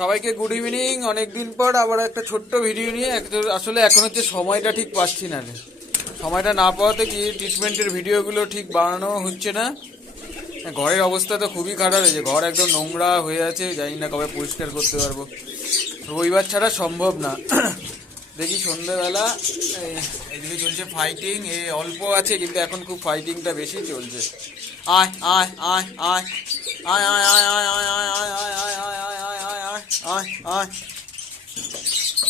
সবাইকে good evening. অনেকদিন পর আবার একটা ছোট্ট ভিডিও নিয়ে আসলে এখন হচ্ছে সময়টা ঠিক পাচ্ছি না। সময়টা না পাওয়াতে কি ট্রিটমেন্টের ভিডিওগুলো ঠিক বানানো হচ্ছে না। ঘরের অবস্থা তো খুবই খারাপ হয়েছে, ঘর একদম নোংরা হয়ে আছে, জানি না কবে পরিষ্কার করতে পারবো। রবিবার ছাড়া সম্ভব না। দেখি সন্ধ্যেবেলা এদিকে চলছে ফাইটিং, অল্প আছে কিন্তু এখন খুব ফাইটিংটা বেশি চলছে। আয় আয় আয় আয় আয় আয় আয় আয় আয় আয় আয় আয় আয় আয় আয় আয়।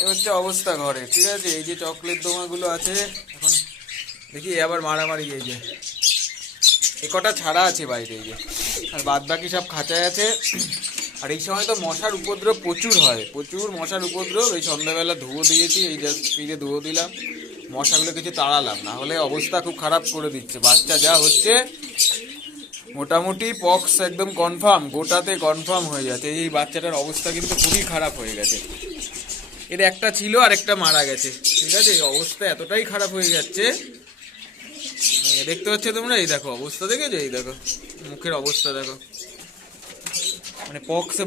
এ হচ্ছে অবস্থা ঘরে, ঠিক আছে। এই যে চকলেট দোমাগুলো আছে, এখন দেখি আবার মারামারি। এই যে এ কটা ছাড়া আছে বাইরে, এই যে, আর বাদ বাকি সব খাঁচায় আছে। আর এই সময় তো মশার উপদ্রব প্রচুর হয়, প্রচুর মশার উপদ্রব। এই সন্ধ্যাবেলা ধুয়ো দিয়েছি, এই জাস্ট ফ্রিজে ধুয়ো দিলাম, মশাগুলো কিছু তাড়ালাম, না হলে অবস্থা খুব খারাপ করে দিচ্ছে। বাচ্চা যা হচ্ছে মোটামুটি পক্স একদম কনফার্ম, গোটাতে কনফার্ম হয়ে যাচ্ছে। এই বাচ্চাটার অবস্থা কিন্তু খুবই খারাপ হয়ে গেছে। এর একটা ছিল আর একটা মারা গেছে, ঠিক আছে। এই অবস্থা এতটাই খারাপ হয়ে যাচ্ছে, দেখতে পাচ্ছ তোমরা। এই দেখো অবস্থা, দেখেছো? এই দেখো মুখের অবস্থা দেখো, মানে পক্সে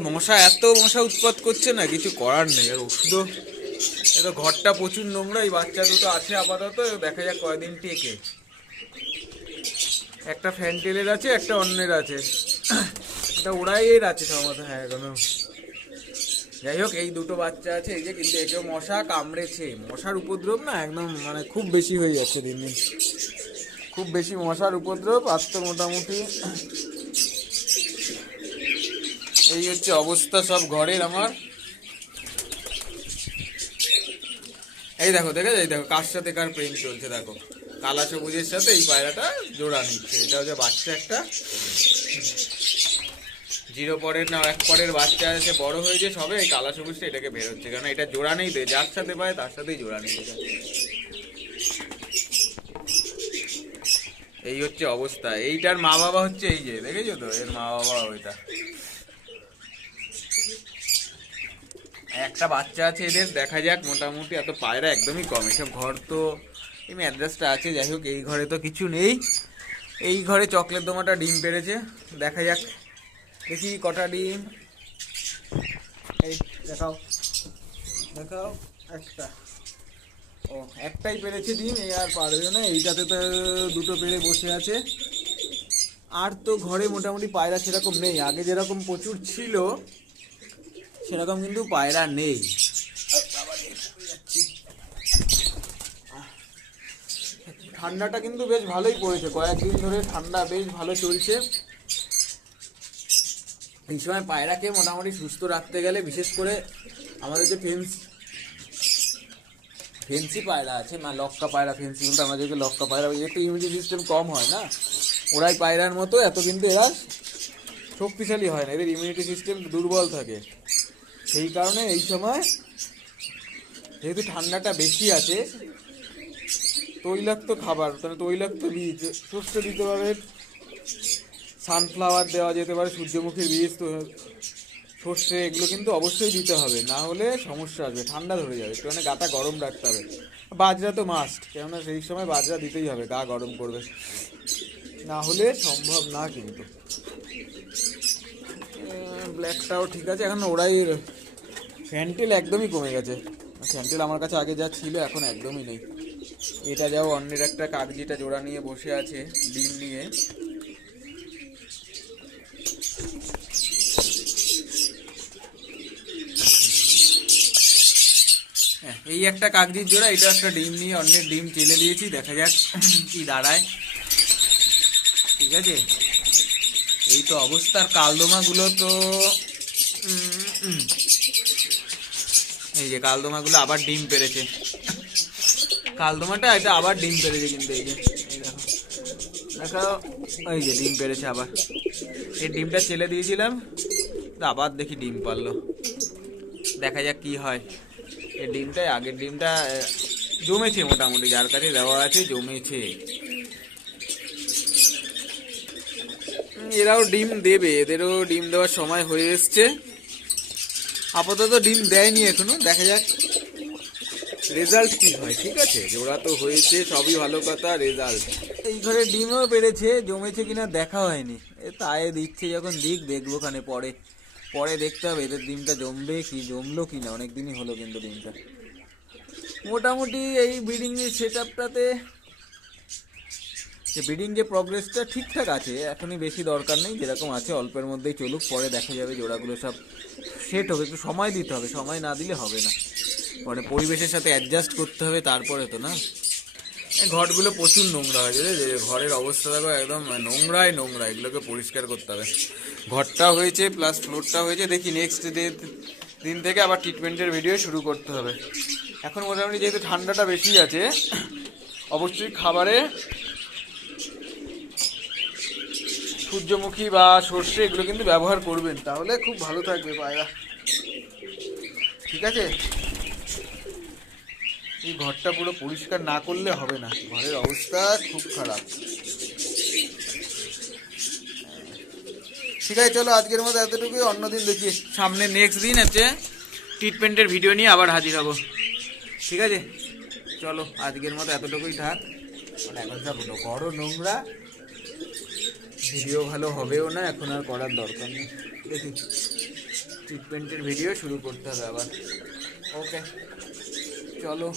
এত মশা উৎপাত করছে না, কিছু করার নেই। আর ওষুধও, এতো ঘরটা প্রচুর নোংরা। এই বাচ্চা দুটো আছে আপাতত, দেখা যাক কয়দিন টেকে। একটা ফ্যান্টেলের আছে, একটা অন্যের আছে, এটা ওরাই এর আছে সম্ভবত। হ্যাঁ এখনো, যাই হোক এই দুটো বাচ্চা আছে এই যে। কিন্তু একেও মশা কামড়েছে, মশার উপদ্রব না একদম, মানে খুব বেশি হয়ে যাচ্ছে দিন দিন, খুব বেশি মশার উপদ্রব। আজ তো মোটামুটি এই হচ্ছে অবস্থা সব ঘরের আমার। এই দেখো, দেখেছো? এই দেখো কার সাথে কার প্রেম চলছে, দেখো কালা সবুজের সাথে এই পায়রাটা জোড়া নিচ্ছে। এটা হচ্ছে বাচ্চা একটা, 0 পরের না 1 পরের বাচ্চা আছে, বড় হয়েছে সবে। এই কালা সবুজটা এটাকে বেরোচ্ছে, কারণ এটা জোড়া নেই, যার সাথে পায় তার সাথেই জোড়া নিয়ে যায়। এই হচ্ছে অবস্থা। এইটার মা বাবা হচ্ছে এই যে, দেখেছো তো? এর মা বাবা ওইটা। একটা বাচ্চা আছে এদের, দেখা যাক। মোটামুটি এত পায়রা একদমই কম। এসব ঘর তো এই ম্যাদ্রাসটা আছে, যাই হোক। এই ঘরে তো কিছু নেই। এই ঘরে চকলেট দোমাটা ডিম পেড়েছে, দেখা যাক। দেখি কটা ডিম, এই দেখাও দেখাও। একটা, ও একটাই পেরেছে ডিম, এই আর পারবে না। এইটাতে তো দুটো পেরে বসে আছে। আর তো ঘরে মোটামুটি পায়রা সেরকম নেই, আগে যেরকম প্রচুর ছিল সেরকম কিন্তু পায়রা নেই। ঠান্ডাটা কিন্তু বেশ ভালোই পড়েছে, কয়েকদিন ধরে ঠান্ডা বেশ ভালো চলছে। এই সময় পায়রাকে মোটামুটি সুস্থ রাখতে গেলে, বিশেষ করে আমাদের যে ফেন্সি পায়রা আছে, লক্কা পায়রা, ফেন্সি বলতে আমাদেরকে লক্কা পায়রা, একটু ইমিউনিটি সিস্টেম কম হয় না, ওরাই পায়রার মতো এত কিন্তু এরা শক্তিশালী হয় না, এদের ইমিউনিটি সিস্টেম দুর্বল থাকে। সেই কারণে এই সময় যেহেতু ঠান্ডাটা বেশি আছে, তৈলাক্ত খাবার, তাহলে তৈলাক্ত বীজ, শস্য দিতে পারে, সানফ্লাওয়ার দেওয়া যেতে পারে, সূর্যমুখীর বীজ, তো সর্ষে, এগুলো কিন্তু অবশ্যই দিতে হবে, না হলে সমস্যা আসবে, ঠান্ডা ধরে যাবে। একটু মানে গাটা গরম রাখতে হবে। বাজরা তো মাস্ট, কেননা সেই সময় বাজরা দিতেই হবে, গা গরম করবে, না হলে সম্ভব না। কিন্তু ব্ল্যাকটাও ঠিক আছে। এখন ওরাই ফ্যান্টেল একদমই কমে গেছে। ফ্যান্টেল আমার কাছে আগে যা ছিল এখন একদমই নেই। এটা যাও অন্যের একটা কাগজিটা জোড়া নিয়ে বসে আছে ডিম নিয়ে। এই একটা কাগজির জোড়া, এটা একটা ডিম নিয়ে অন্যের ডিম চেলে দিয়েছি, দেখা যাক কি দাঁড়ায়, ঠিক আছে। এই তো অবস্থার। কালদোমাগুলো তো এই যে কালদোমাগুলো আবার ডিম পেড়েছে, কালদোমাটা এটা আবার ডিম পেড়েছে কিন্তু। এই যে এই দেখো দেখো, এই যে ডিম পেড়েছে আবার। এই ডিমটা চেলে দিয়েছিলাম, আবার দেখি ডিম পারলো, দেখা যাক কি হয়। এই ডিমটাই, আগের ডিমটা জমেছে মোটামুটি, যার কাছে দেওয়া আছে জমেছে। এরাও ডিম দেবে, এদেরও ডিম দেওয়ার সময় হয়ে এসছে। আপাতত ডিম দেয়নি এখনো, দেখা যাক রেজাল্ট কি হয়, ঠিক আছে। জোড়া তো হয়েছে, সবই ভালো কথা, রেজাল্ট। এই ঘরে ডিমও পেড়েছে, জমেছে কিনা দেখা হয়নি, এ তাই দিচ্ছে যখন দিক, দেখবো খানে পরে পরে দেখতে হবে এদের ডিমটা জমবে কি জমলো কি না, অনেক দিনই হলো কিন্তু ডিমটা। মোটামুটি এই ব্রিডিং সেট আপটাতে যে ব্রিডিং যে প্রগ্রেসটা ঠিকঠাক আছে, এখনই বেশি দরকার নেই, যেরকম আছে অল্পের মধ্যেই চলুক, পরে দেখা যাবে জোড়াগুলো সব সেট হবে। একটু সময় দিতে হবে, সময় না দিলে হবে না, পরে পরিবেশের সাথে অ্যাডজাস্ট করতে হবে, তারপরে তো না। ঘরগুলো প্রচুর নোংরা হয়েছে রে, ঘরের অবস্থা দেখো একদম নোংরাই নোংরা, এগুলোকে পরিষ্কার করতে হবে। ঘরটা হয়েছে প্লাস ফ্লোরটা হয়েছে, দেখি নেক্সট দিন থেকে আবার ট্রিটমেন্টের ভিডিও শুরু করতে হবে। এখন মোটামুটি যেহেতু ঠান্ডাটা বেশি আছে, অবশ্যই খাবারে সূর্যমুখী বা সর্ষে এগুলো কিন্তু ব্যবহার করবেন, তাহলে খুব ভালো থাকবে পায়রা। ঠিক আছে, এই ঘরটা পুরো পরিষ্কার না করলে হবে না, ঘরের অবস্থা খুব খারাপ। ঠিক আছে, চলো আজকের মতো এতটুকুই, অন্যদিন দেখি সামনে নেক্সট দিন আছে ট্রিটমেন্টের ভিডিও নিয়ে আবার হাজির হব। ঠিক আছে, চলো আজকের মতো এতটুকুই থাক। এখন সব ঘরও নোংরা, ভিডিও ভালো হবেও না, এখন আর করার দরকার নেই। দেখি ট্রিটমেন্টের ভিডিও শুরু করতে হবে আবার। ওকে, চলো।